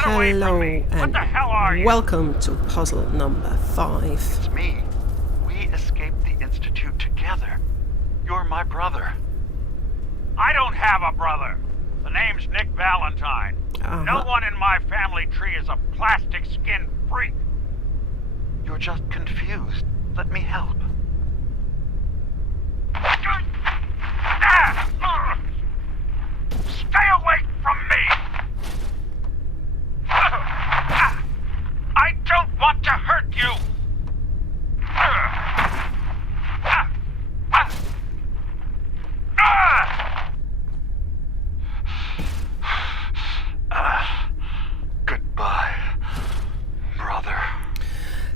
Hello and hell are you? welcome to puzzle number 5. It's me. We escaped the Institute together. You're my brother. I don't have a brother. The name's Nick Valentine. No one in my family tree is a plastic-skinned freak. You're just confused. Let me help. Stay away from me! I don't want to hurt you! Goodbye, brother.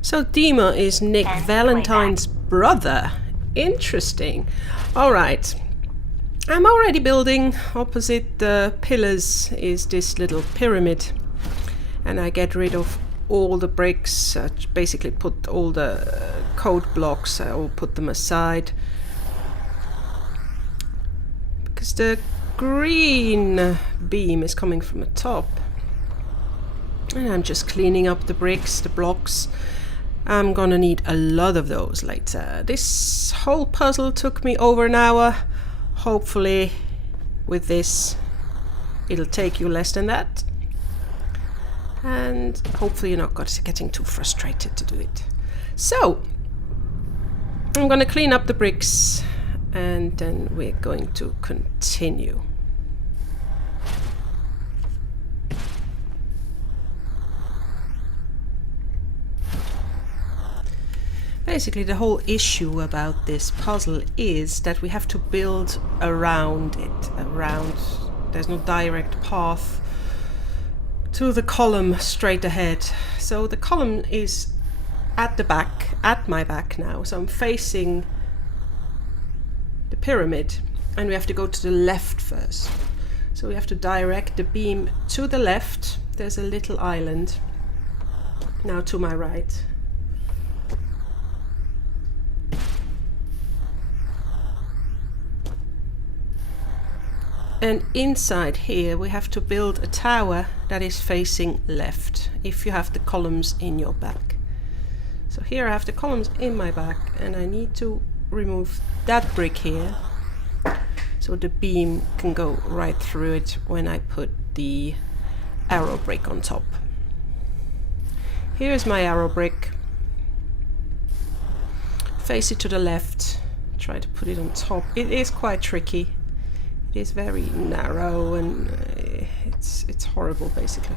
So Dima is Nick Valentine's brother. Interesting. Alright. I'm already building. Opposite the pillars is this little pyramid. And I get rid of all the bricks. Basically put all the code blocks. I will put them aside. Because the green beam is coming from the top. And I'm just cleaning up the bricks, the blocks. I'm gonna need a lot of those later. This whole puzzle took me over an hour. Hopefully with this it'll take you less than that. And hopefully you're not getting too frustrated to do it. So I'm gonna clean up the bricks and then we're going to continue. Basically, the whole issue about this puzzle is that we have to build around it. There's no direct path to the column straight ahead. So the column is at the back, at my back now. So I'm facing the pyramid and we have to go to the left first. So we have to direct the beam to the left. There's a little island. Now to my right. And inside here we have to build a tower that is facing left, if you have the columns in your back. So here I have the columns in my back and I need to remove that brick here so the beam can go right through it when I put the arrow brick on top. Here is my arrow brick. Face it to the left, try to put it on top. It is quite tricky. It is very narrow and it's horrible basically.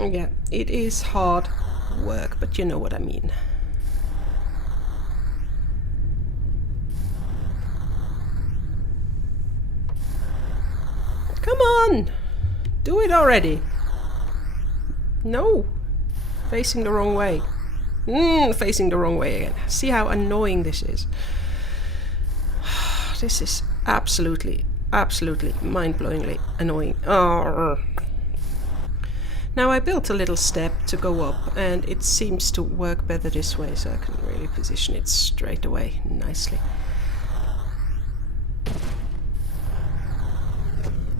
Yeah, it is hard work, but you know what I mean. Come on! Do it already! No! Facing the wrong way. Facing the wrong way again. See how annoying this is. This is absolutely mind-blowingly annoying. Oh. Now I built a little step to go up and it seems to work better this way, so I can really position it straight away nicely.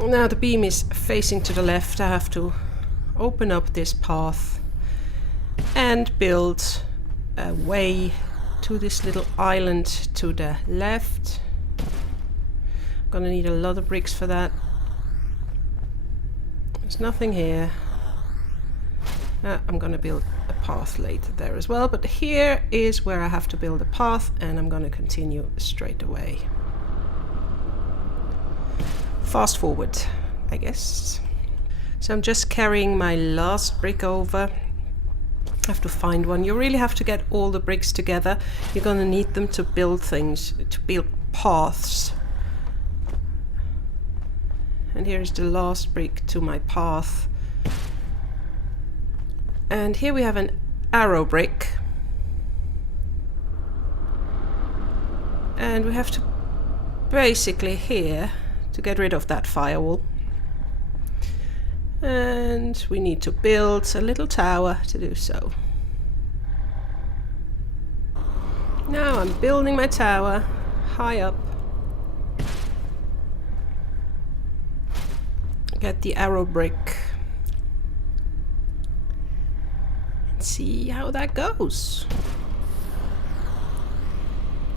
Now the beam is facing to the left. I have to open up this path and build a way to this little island to the left. I'm gonna need a lot of bricks for that. There's nothing here. I'm gonna build a path later there as well, but here is where I have to build a path and I'm gonna continue straight away. Fast forward, I guess. So I'm just carrying my last brick over. I have to find one. You really have to get all the bricks together. You're gonna need them to build things, to build paths. And here's the last brick to my path. And here we have an arrow brick. And we have to basically here to get rid of that firewall. And we need to build a little tower to do so. Now I'm building my tower high up. get the arrow brick and see how that goes.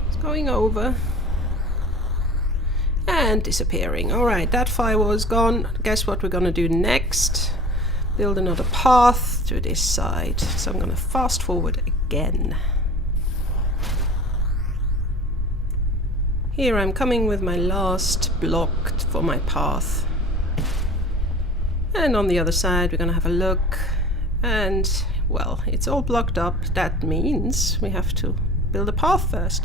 It's going over and disappearing. Alright, that firewall is gone. Guess what we're gonna do next? Build another path to this side. So I'm gonna fast forward again. Here I'm coming with my last block for my path. And on the other side we're gonna have a look, and well, it's all blocked up. That means we have to build a path first.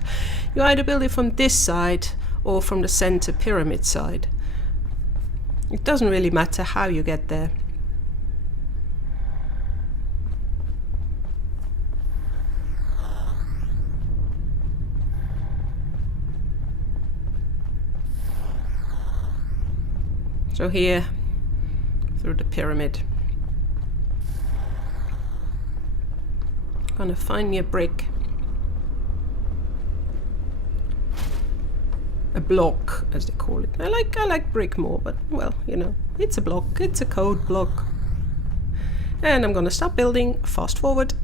You either build it from this side or from the center pyramid side. It doesn't really matter how you get there. So here, through the pyramid. I'm gonna find me a brick. A block, as they call it. I like brick more, but well, you know, it's a block, it's a code block. And I'm gonna start building, fast forward.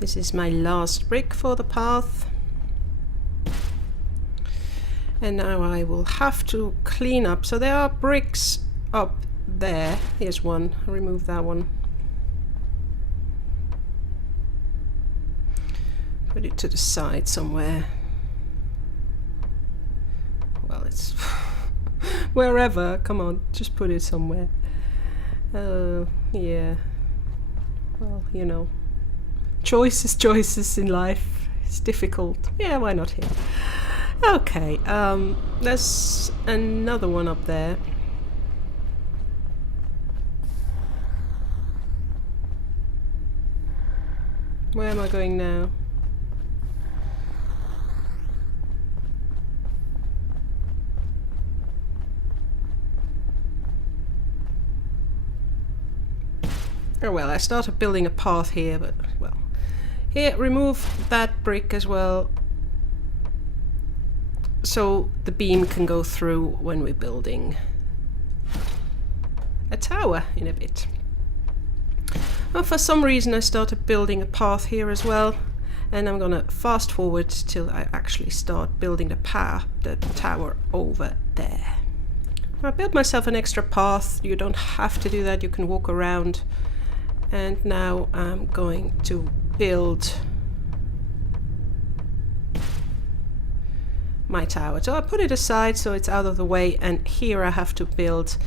This is my last brick for the path. And now I will have to clean up. So there are bricks up there. Here's one. I'll remove that one. Put it to the side somewhere. Well, it's wherever. Come on, just put it somewhere. Yeah. Well, you know. Choices in life. It's difficult. Yeah, why not here? Okay, there's another one up there. Where am I going now? Oh well, I started building a path here, but well. Here, remove that brick as well, so the beam can go through when we're building a tower in a bit. Well, for some reason I started building a path here as well, and I'm gonna fast forward till I actually start building the tower over there. I built myself an extra path. You don't have to do that, you can walk around. And now I'm going to build my tower. So I put it aside so it's out of the way, and here I have to build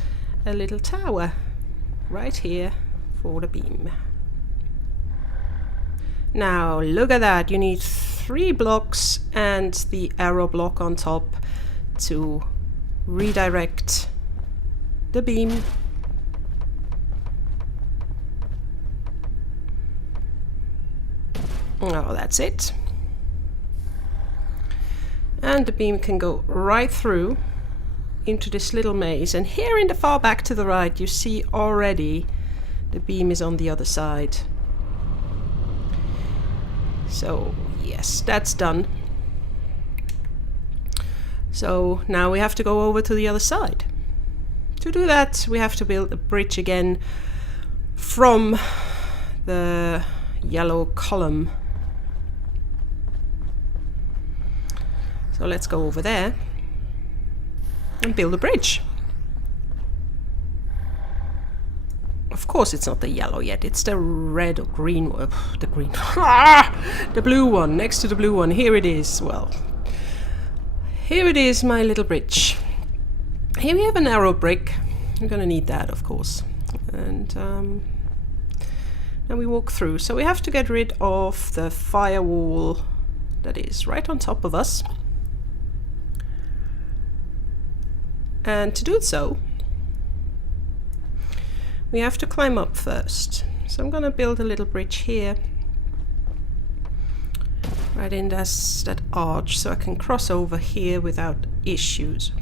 a little tower right here for the beam. Now look at that, you need 3 blocks and the arrow block on top to redirect the beam. Oh, that's it. And the beam can go right through into this little maze. And here in the far back to the right, you see already the beam is on the other side. So yes, that's done. So now we have to go over to the other side. To do that, we have to build a bridge again from the yellow column. So let's go over there and build a bridge. Of course it's not the yellow yet, it's the red or green, the green, the blue one, next to the blue one. Here it is. Well, here it is, my little bridge. Here we have an arrow brick. We're gonna need that, of course. And now we walk through. So we have to get rid of the firewall that is right on top of us. And to do so, we have to climb up first. So I'm gonna build a little bridge here, right in that arch, so I can cross over here without issues.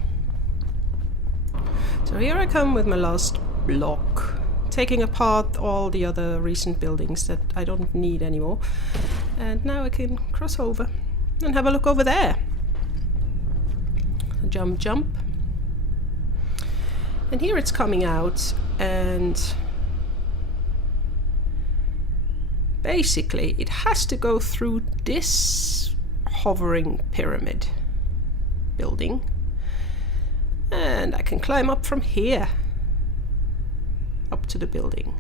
So here I come with my last block, taking apart all the other recent buildings that I don't need anymore. And now I can cross over and have a look over there. Jump, jump. And here it's coming out, and basically it has to go through this hovering pyramid building, and I can climb up from here up to the building.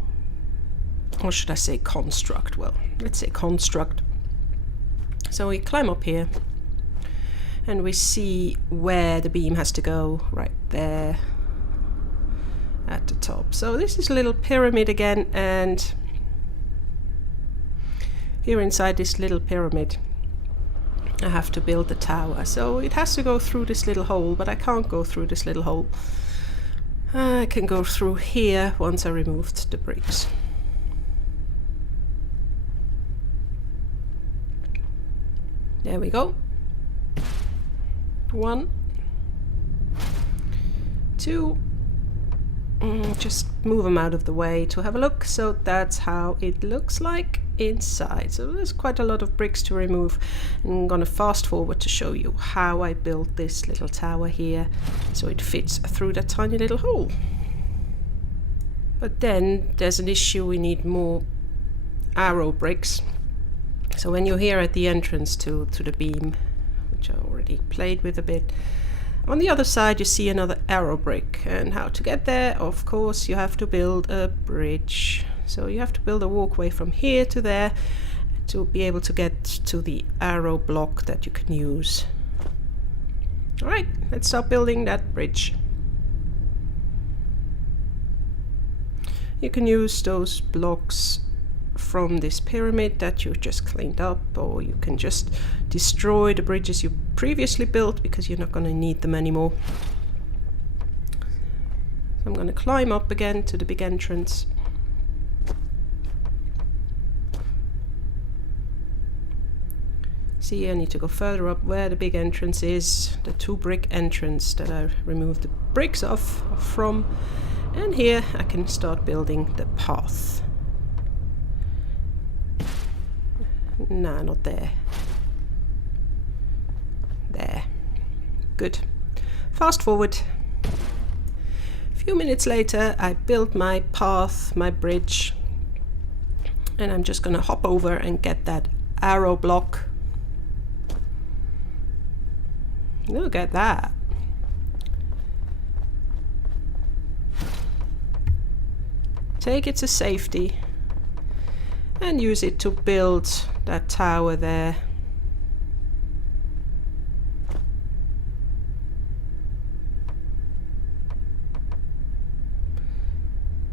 Or should I say construct? Well, let's say construct. So we climb up here and we see where the beam has to go, right there at the top. So this is a little pyramid again, and here inside this little pyramid I have to build the tower. So it has to go through this little hole, but I can't go through this little hole. I can go through here once I removed the bricks. There we go. 1, 2. Just move them out of the way to have a look. So that's how it looks like inside. So there's quite a lot of bricks to remove. I'm going to fast forward to show you how I built this little tower here so it fits through that tiny little hole. But then there's an issue. We need more arrow bricks. So when you're here at the entrance to the beam, which I already played with a bit, on the other side you see another arrow brick, and how to get there, of course, you have to build a bridge. So you have to build a walkway from here to there to be able to get to the arrow block that you can use. Alright, let's start building that bridge. You can use those blocks from this pyramid that you just cleaned up, or you can just destroy the bridges you previously built because you're not going to need them anymore. So I'm going to climb up again to the big entrance. See, I need to go further up where the big entrance is, the 2 brick entrance that I removed the bricks off from, and here I can start building the path. Nah, not there. There. Good. Fast forward. A few minutes later, I built my path, my bridge, and I'm just gonna hop over and get that arrow block. Look at that. Take it to safety and use it to build that tower there.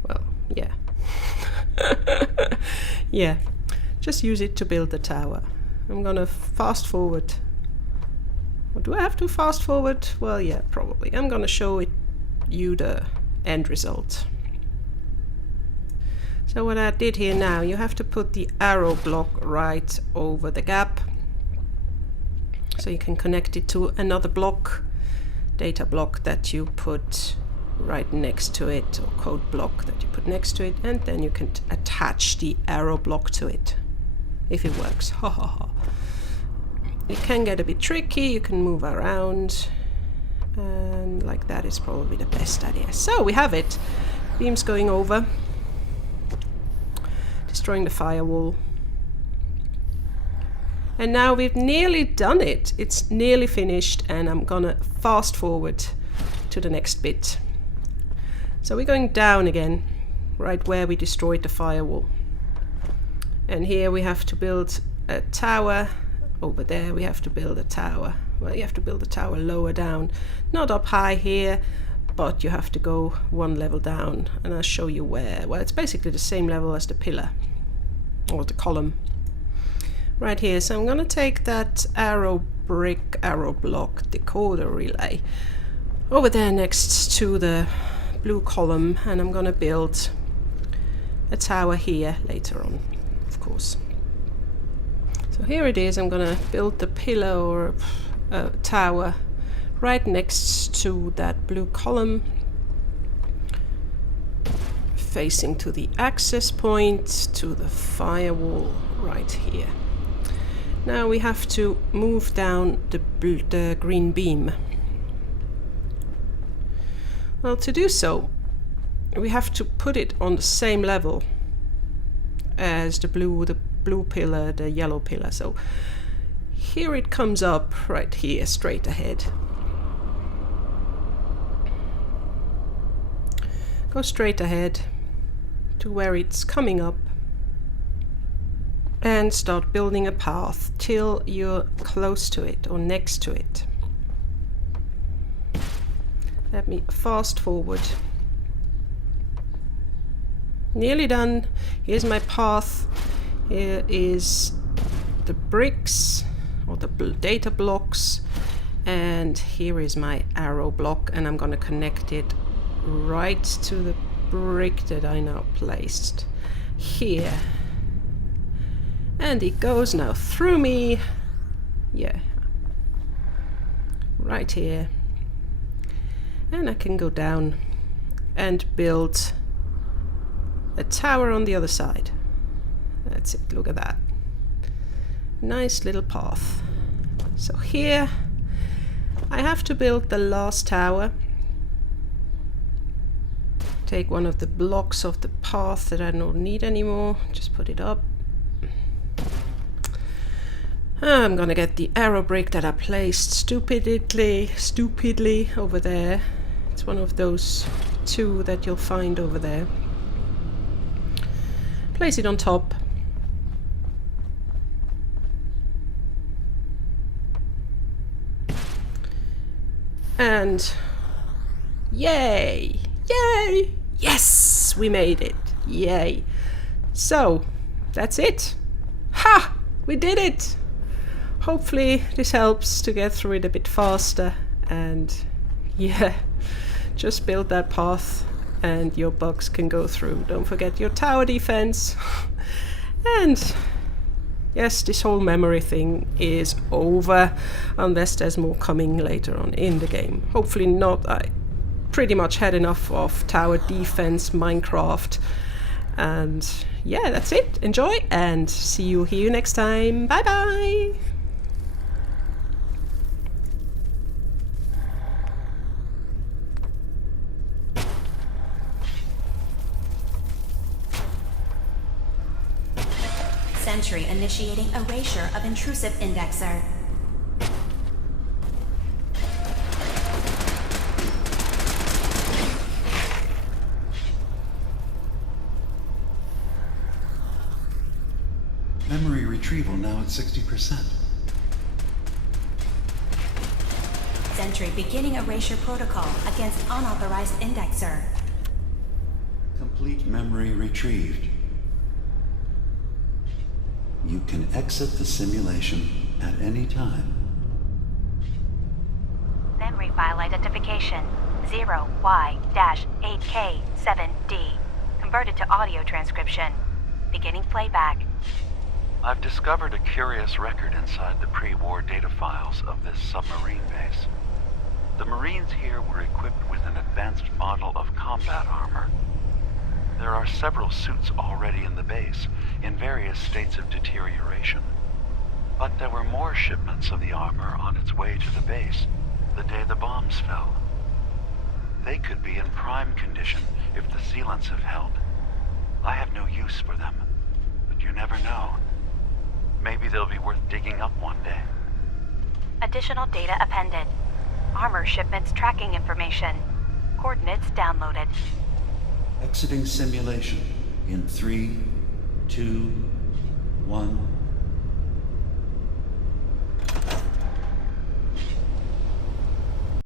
Well, yeah. Yeah, just use it to build the tower. I'm gonna fast forward. Or do I have to fast forward? Well, yeah, probably. I'm gonna show you the end result. So what I did here now, you have to put the arrow block right over the gap, so you can connect it to another block, data block that you put right next to it, or code block that you put next to it, and then you can attach the arrow block to it, if it works. Ha ha ha. It can get a bit tricky, you can move around, and like that is probably the best idea. So we have it. Beam's going over, destroying the firewall. And now we've nearly done it. It's nearly finished, and I'm gonna fast forward to the next bit. So we're going down again, right where we destroyed the firewall. And here we have to build a tower. Over there we have to build a tower. Well, you have to build a tower lower down, not up high here, but you have to go 1 level down, and I'll show you where. Well, it's basically the same level as the pillar, or the column. Right here, so I'm gonna take that arrow brick, arrow block, decoder relay over there next to the blue column, and I'm gonna build a tower here later on, of course. So here it is. I'm gonna build the pillar or tower right next to that blue column, facing to the access point to the firewall right here. Now we have to move down the green beam. Well, to do so, we have to put it on the same level as the blue pillar, the yellow pillar. So here it comes up right here, straight ahead. Go straight ahead to where it's coming up and start building a path till you're close to it or next to it. Let me fast forward. Nearly done. Here's my path. Here is the bricks or the data blocks, and here is my arrow block, and I'm gonna connect it right to the brick that I now placed here. And it goes now through me. Yeah. Right here. And I can go down and build a tower on the other side. That's it, look at that. Nice little path. So here I have to build the last tower. Take one of the blocks of the path that I don't need anymore, just put it up. I'm gonna get the arrow brick that I placed stupidly over there. It's one of those two that you'll find over there. Place it on top. And yay! Yay! Yes! We made it! Yay! So, that's it! Ha! We did it! Hopefully this helps to get through it a bit faster, and yeah, just build that path and your bugs can go through. Don't forget your tower defense. And yes, this whole memory thing is over, unless there's more coming later on in the game. Hopefully not. I pretty much had enough of tower defense Minecraft. And yeah, that's it. Enjoy and see you here next time. Bye bye! Sentry initiating erasure of intrusive indexer. Memory retrieval now at 60%. Sentry beginning erasure protocol against unauthorized indexer. Complete memory retrieved. You can exit the simulation at any time. Memory file identification 0Y-8K7D. Converted to audio transcription. Beginning playback. I've discovered a curious record inside the pre-war data files of this submarine base. The Marines here were equipped with an advanced model of combat armor. There are several suits already in the base, in various states of deterioration. But there were more shipments of the armor on its way to the base the day the bombs fell. They could be in prime condition if the sealants have held. I have no use for them, but you never know. Maybe they'll be worth digging up one day. Additional data appended. Armor shipments tracking information. Coordinates downloaded. Exiting simulation in 3, 2, 1.